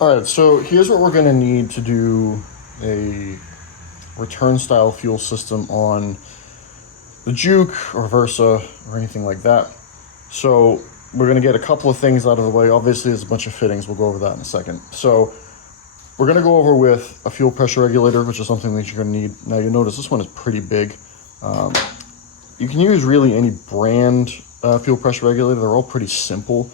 All right, so here's what we're gonna need to do a return style fuel system on the Juke or Versa or anything like that. So we're gonna get a couple of things out of the way. Obviously there's a bunch of fittings, we'll go over that in a second. So we're gonna go over with a fuel pressure regulator, which is something that you're gonna need. Now you notice this one is pretty big. You can use really any brand fuel pressure regulator, they're all pretty simple.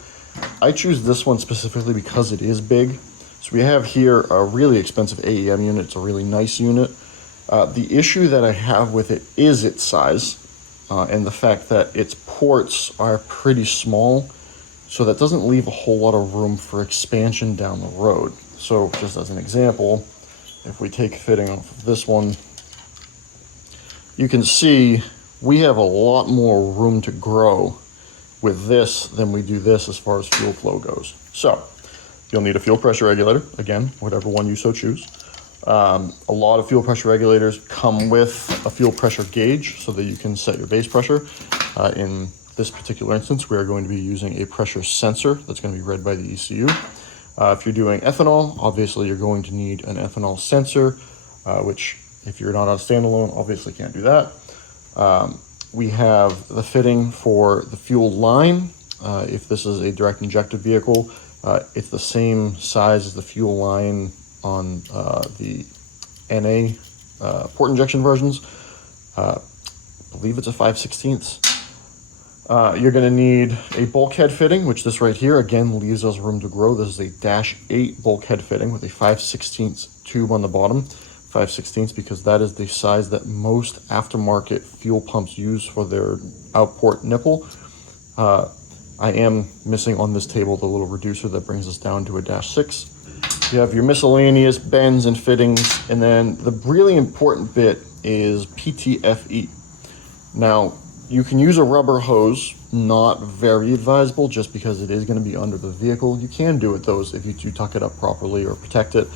I choose this one specifically because it is big. So we have here a really expensive AEM unit. It's a really nice unit. The issue that I have with it is its size and the fact that its ports are pretty small. So that doesn't leave a whole lot of room for expansion down the road. So just as an example, if we take fitting off of this one, you can see we have a lot more room to grow with this than we do this as far as fuel flow goes. So you'll need a fuel pressure regulator, again, whatever one you so choose. A lot of fuel pressure regulators come with a fuel pressure gauge so that you can set your base pressure. In this particular instance, we are going to be using a pressure sensor that's going to be read by the ECU. If you're doing ethanol, obviously you're going to need an ethanol sensor, which if you're not on standalone, obviously can't do that. We have the fitting for the fuel line. If this is a direct injected vehicle, it's the same size as the fuel line on the NA port injection versions. I believe it's a 5/16. You're going to need a bulkhead fitting, which this right here, again, leaves us room to grow. This is a -8 bulkhead fitting with a 5/16 tube on the bottom. 5/16 because that is the size that most aftermarket fuel pumps use for their outport nipple. I am missing on this table the little reducer that brings us down to a -6. You have your miscellaneous bends and fittings, and then the really important bit is PTFE. Now, you can use a rubber hose, not very advisable just because it is going to be under the vehicle. You can do it though if you do tuck it up properly or protect it.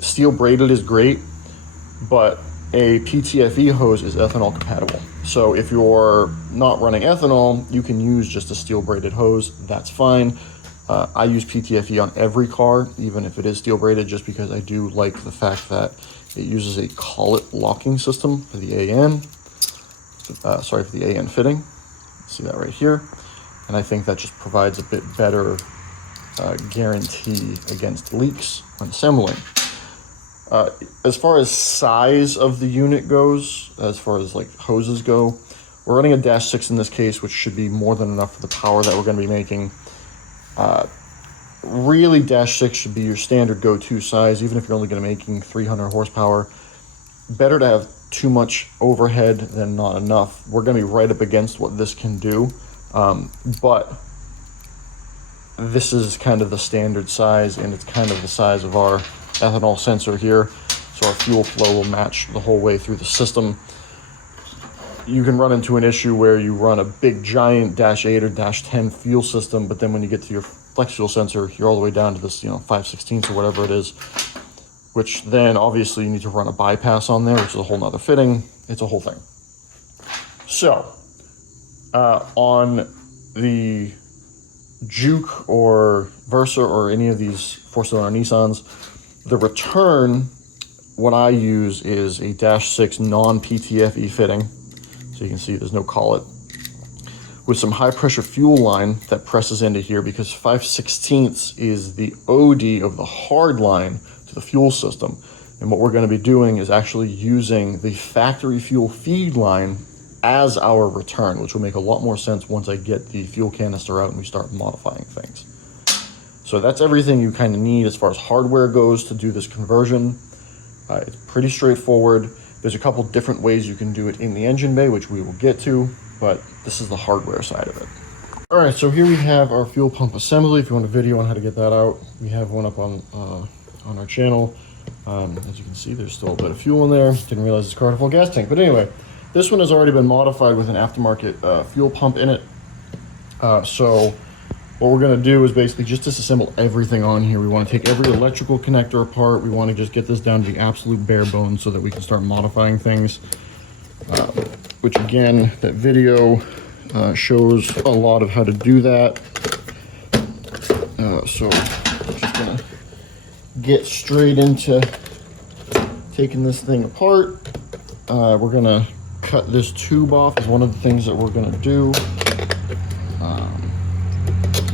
Steel braided is great, but a PTFE hose is ethanol compatible. So if you're not running ethanol, you can use just a steel braided hose, that's fine. I use PTFE on every car, even if it is steel braided, just because I do like the fact that it uses a collet locking system for the AN. For the AN fitting. See that right here. And I think that just provides a bit better guarantee against leaks when assembling. As far as size of the unit goes, as far as like hoses go, we're running a -6 in this case, which should be more than enough for the power that we're going to be making. Really, -6 should be your standard go-to size, even if you're only going to be making 300 horsepower. Better to have too much overhead than not enough. We're going to be right up against what this can do, but this is kind of the standard size, and it's kind of the size of our ethanol sensor here, so our fuel flow will match the whole way through the system. You can run into an issue where you run a big giant -8 or -10 fuel system, but then when you get to your flex fuel sensor, you're all the way down to this 5/16 or whatever it is, which then obviously you need to run a bypass on there, which is a whole nother fitting. It's a whole thing. So on the Juke or Versa or any of these 4-cylinder Nissans, the return, what I use is a -6 non-PTFE fitting. So you can see there's no collet, with some high pressure fuel line that presses into here, because 5/16 is the OD of the hard line to the fuel system. And what we're going to be doing is actually using the factory fuel feed line as our return, which will make a lot more sense once I get the fuel canister out and we start modifying things. So that's everything you kind of need as far as hardware goes to do this conversion. It's pretty straightforward. There's a couple different ways you can do it in the engine bay, which we will get to, but this is the hardware side of it. All right, so here we have our fuel pump assembly. If you want a video on how to get that out, we have one up on our channel. As you can see, there's still a bit of fuel in there. Didn't realize it's a full gas tank, but anyway, this one has already been modified with an aftermarket fuel pump in it. So what we're going to do is basically just disassemble everything on here. We want to take every electrical connector apart. We want to just get this down to the absolute bare bones so that we can start modifying things. Which again, that video shows a lot of how to do that. So I'm just going to get straight into taking this thing apart. We're gonna cut this tube off is one of the things that we're gonna do.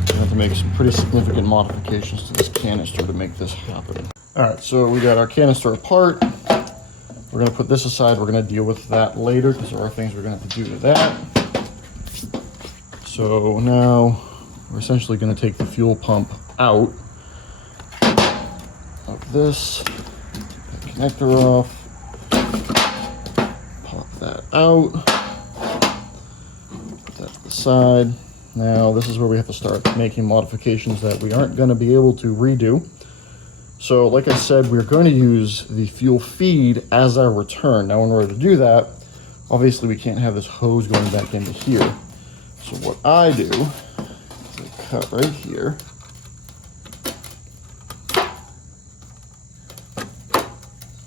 We have to make some pretty significant modifications to this canister to make this happen. All right, so we got our canister apart. We're gonna put this aside. We're gonna deal with that later because there are things we're gonna have to do to that. So now we're essentially gonna take the fuel pump out of this, take that connector off, pop that out, put that to the side. Now this is where we have to start making modifications that we aren't going to be able to redo. So like I said, we're going to use the fuel feed as our return. Now in order to do that, obviously we can't have this hose going back into here. So what I do is I cut right here.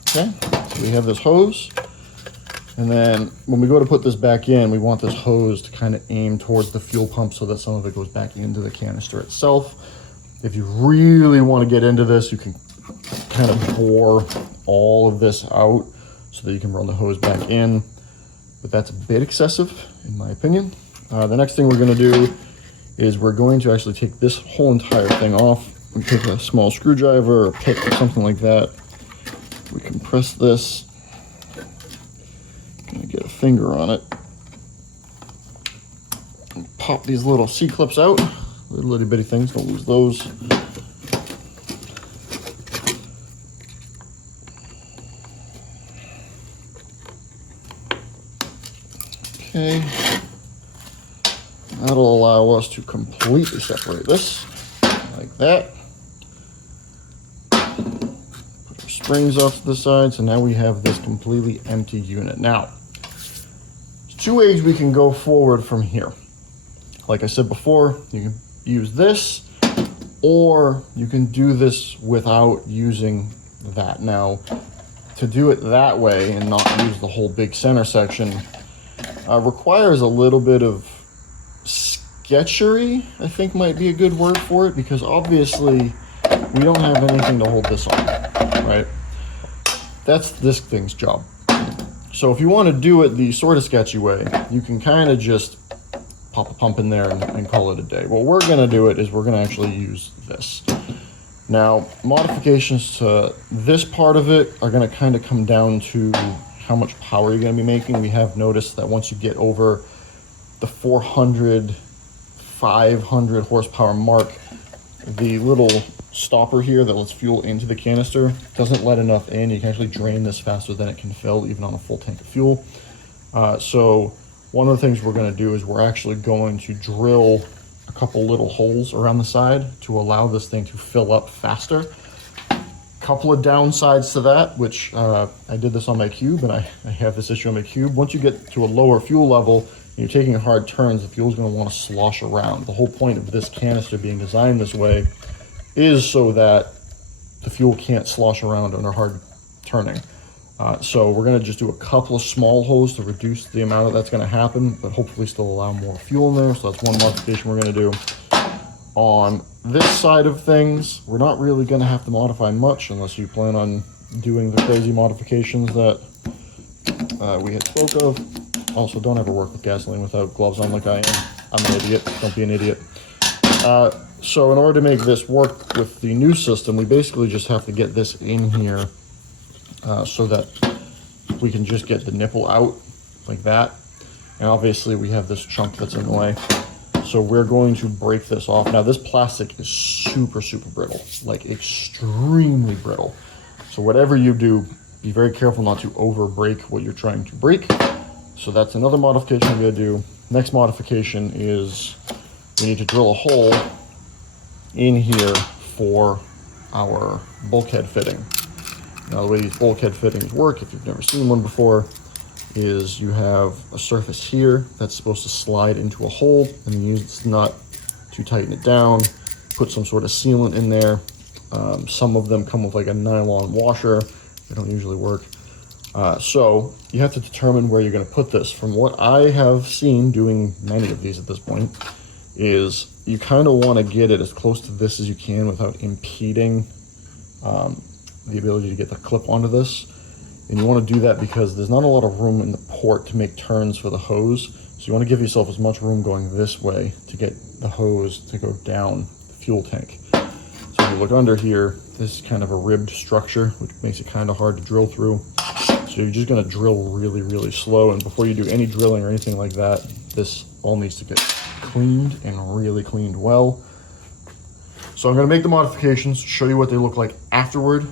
Okay, so we have this hose. And then when we go to put this back in, we want this hose to kind of aim towards the fuel pump so that some of it goes back into the canister itself. If you really want to get into this, you can kind of bore all of this out so that you can run the hose back in. But that's a bit excessive, in my opinion. The next thing we're going to do is we're going to actually take this whole entire thing off. We take a small screwdriver or a pick or something like that. We compress this. Gonna get a finger on it and pop these little C-clips out. Little itty bitty things, don't lose those. Okay, that'll allow us to completely separate this like that. Put our springs off to the side, so now we have this completely empty unit. Now, two ways we can go forward from here. Like I said before, you can use this, or you can do this without using that. Now, to do it that way and not use the whole big center section requires a little bit of sketchery, I think might be a good word for it, because obviously we don't have anything to hold this on, right? That's this thing's job. So if you want to do it the sort of sketchy way, you can kind of just pop a pump in there and call it a day. What we're going to do it is we're going to actually use this. Now, modifications to this part of it are going to kind of come down to how much power you're going to be making. We have noticed that once you get over the 400, 500 horsepower mark, the little stopper here that lets fuel into the canister doesn't let enough in. You can actually drain this faster than it can fill, even on a full tank of fuel. So one of the things we're going to do is we're actually going to drill a couple little holes around the side to allow this thing to fill up faster. Couple of downsides to that, which I did this on my cube, and I have this issue on my cube. Once you get to a lower fuel level and you're taking hard turns, the fuel's going to want to slosh around. The whole point of this canister being designed this way is so that the fuel can't slosh around under hard turning. So we're going to just do a couple of small holes to reduce the amount of that's going to happen, but hopefully still allow more fuel in there. So that's one modification we're going to do. On this side of things, we're not really going to have to modify much unless you plan on doing the crazy modifications that we had spoke of. Also, don't ever work with gasoline without gloves on like I am. I'm an idiot. Don't be an idiot. So in order to make this work with the new system, we basically just have to get this in here so that we can just get the nipple out like that. And obviously we have this chunk that's in the way. So we're going to break this off. Now this plastic is super, super brittle, like extremely brittle. So whatever you do, be very careful not to over break what you're trying to break. So that's another modification we're gonna do. Next modification is we need to drill a hole in here for our bulkhead fitting. Now the way these bulkhead fittings work, if you've never seen one before, is you have a surface here that's supposed to slide into a hole, and you use this nut to tighten it down, put some sort of sealant in there. Some of them come with like a nylon washer. They don't usually work. So you have to determine where you're going to put this. From what I have seen doing many of these at this point, is you kind of want to get it as close to this as you can without impeding the ability to get the clip onto this. And you want to do that because there's not a lot of room in the port to make turns for the hose. So you want to give yourself as much room going this way to get the hose to go down the fuel tank. So if you look under here, this is kind of a ribbed structure, which makes it kind of hard to drill through. So you're just going to drill really, really slow. And before you do any drilling or anything like that, this all needs to get cleaned and really cleaned well. So I'm going to make the modifications, show you what they look like afterward,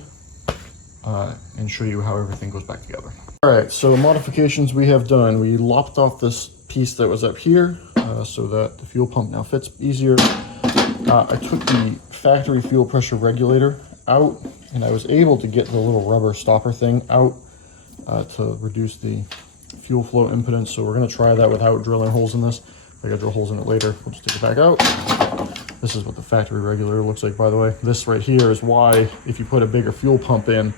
and show you how everything goes back together. All right, so the modifications we have done, we lopped off this piece that was up here so that the fuel pump now fits easier. I took the factory fuel pressure regulator out, and I was able to get the little rubber stopper thing out to reduce the fuel flow impedance. So we're going to try that without drilling holes in this. If I got to drill holes in it later, we'll just take it back out. This is what the factory regulator looks like, by the way. This right here is why, if you put a bigger fuel pump in,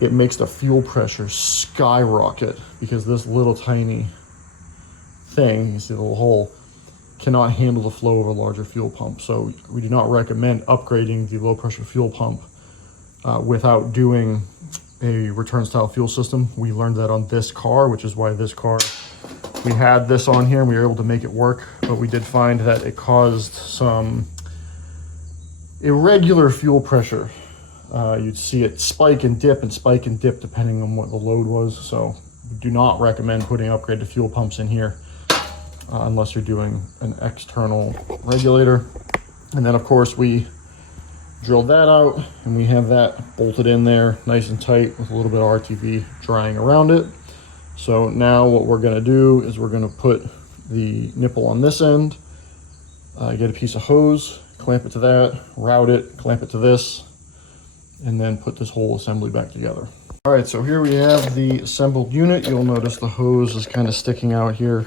it makes the fuel pressure skyrocket, because this little tiny thing, you see the little hole, cannot handle the flow of a larger fuel pump. So we do not recommend upgrading the low pressure fuel pump without doing a return style fuel system. We learned that on this car, which is why this car, we had this on here and we were able to make it work, but we did find that it caused some irregular fuel pressure. You'd see it spike and dip depending on what the load was. So we do not recommend putting upgraded fuel pumps in here unless you're doing an external regulator. And then of course we drilled that out and we have that bolted in there nice and tight with a little bit of RTV drying around it. So now what we're going to do is we're going to put the nipple on this end, get a piece of hose, clamp it to that, route it, clamp it to this, and then put this whole assembly back together. All right, so here we have the assembled unit. You'll notice the hose is kind of sticking out here.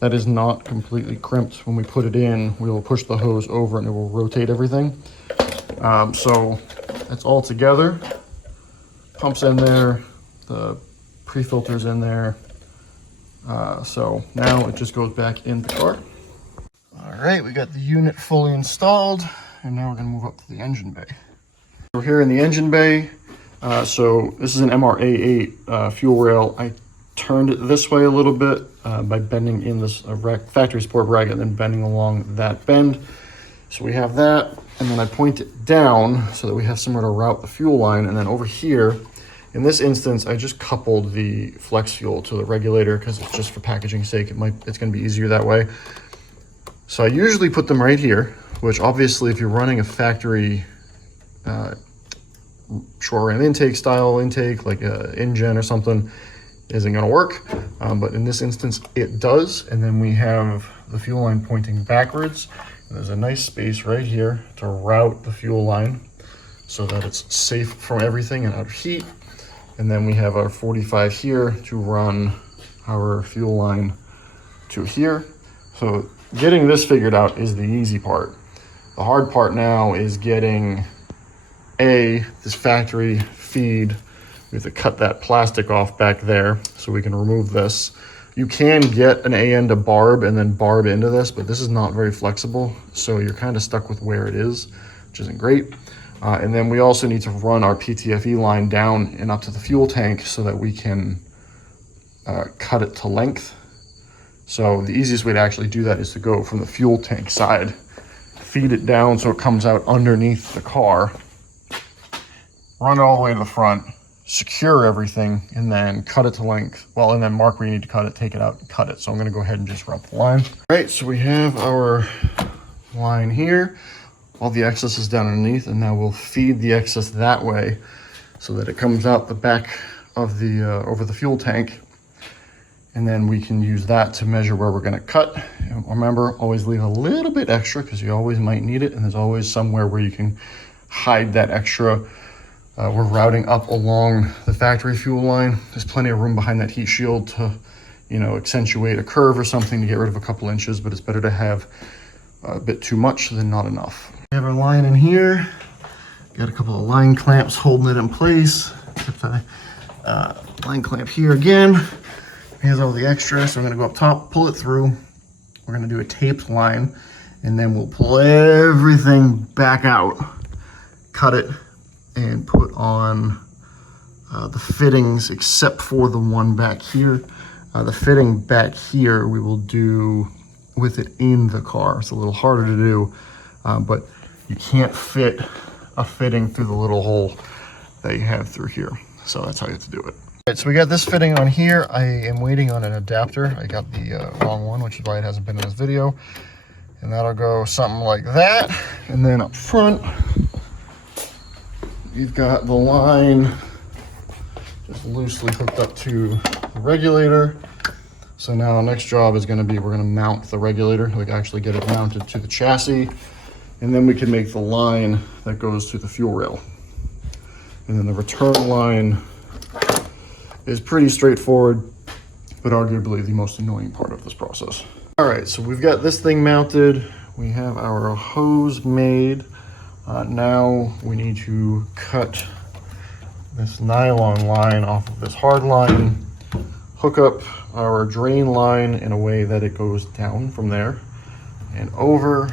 That is not completely crimped. When we put it in, we will push the hose over and it will rotate everything. So that's all together. Pump's in there, the pre-filter's in there. So now it just goes back in the car. All right, we got the unit fully installed, and now we're gonna move up to the engine bay. We're here in the engine bay. So this is an MRA8 fuel rail. I turned it this way a little bit by bending in this factory support bracket and then bending along that bend. So we have that, and then I point it down so that we have somewhere to route the fuel line. And then over here, in this instance, I just coupled the flex fuel to the regulator because it's just for packaging sake. It's going to be easier that way. So I usually put them right here, which obviously if you're running a factory short ram intake style intake, like a InGen or something, isn't going to work. But in this instance, it does. And then we have the fuel line pointing backwards. There's a nice space right here to route the fuel line so that it's safe from everything and out of heat. And then we have our 45 here to run our fuel line to here. So getting this figured out is the easy part. The hard part now is getting this factory feed. We have to cut that plastic off back there so we can remove this. You can get an AN to barb and then barb into this, but this is not very flexible. So you're kind of stuck with where it is, which isn't great. And then we also need to run our PTFE line down and up to the fuel tank so that we can cut it to length. So the easiest way to actually do that is to go from the fuel tank side, feed it down so it comes out underneath the car, run it all the way to the front, secure everything, and then cut it to length. Well, and then mark where you need to cut it, take it out, and cut it. So I'm gonna go ahead and just route the line. All right, so we have our line here. All the excess is down underneath, and now we'll feed the excess that way so that it comes out the back of the, over the fuel tank. And then we can use that to measure where we're gonna cut. And remember, always leave a little bit extra because you always might need it, and there's always somewhere where you can hide that extra. We're routing up along the factory fuel line. There's plenty of room behind that heat shield to, accentuate a curve or something to get rid of a couple inches, but it's better to have a bit too much than not enough. We have our line in here. Got a couple of line clamps holding it in place. Put the line clamp here again. Here's all the extra, so I'm gonna go up top, pull it through. We're gonna do a taped line, and then we'll pull everything back out, cut it, and put on the fittings except for the one back here. The fitting back here we will do with it in the car. It's a little harder to do, but you can't fit a fitting through the little hole that you have through here. So that's how you have to do it. All right, so we got this fitting on here. I am waiting on an adapter. I got the wrong one, which is why it hasn't been in this video. And that'll go something like that. And then up front, you've got the line just loosely hooked up to the regulator. So now the next job is going to be, we're going to mount the regulator, like actually get it mounted to the chassis, and then we can make the line that goes to the fuel rail. And then the return line is pretty straightforward, but arguably the most annoying part of this process. All right, so we've got this thing mounted. We have our hose made. Now we need to cut this nylon line off of this hard line, hook up our drain line in a way that it goes down from there and over.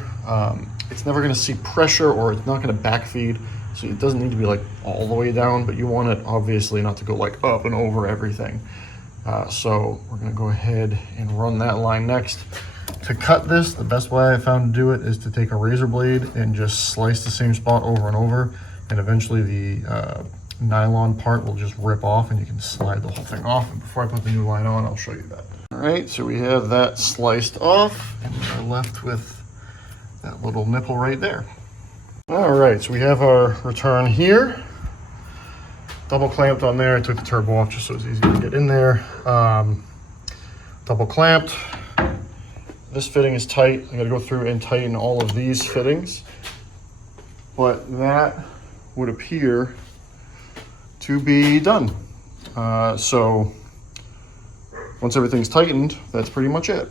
It's never going to see pressure, or it's not going to backfeed, so it doesn't need to be like all the way down, but you want it obviously not to go like up and over everything. So we're going to go ahead and run that line next. To cut this, the best way I found to do it is to take a razor blade and just slice the same spot over and over, and eventually the nylon part will just rip off and you can slide the whole thing off. And before I put the new line on, I'll show you that. All right, so we have that sliced off, and we're left with that little nipple right there. All right, so we have our return here. Double clamped on there. I took the turbo off just so it's easy to get in there. Double clamped. This fitting is tight. I gotta go through and tighten all of these fittings, but that would appear to be done. So once everything's tightened, that's pretty much it.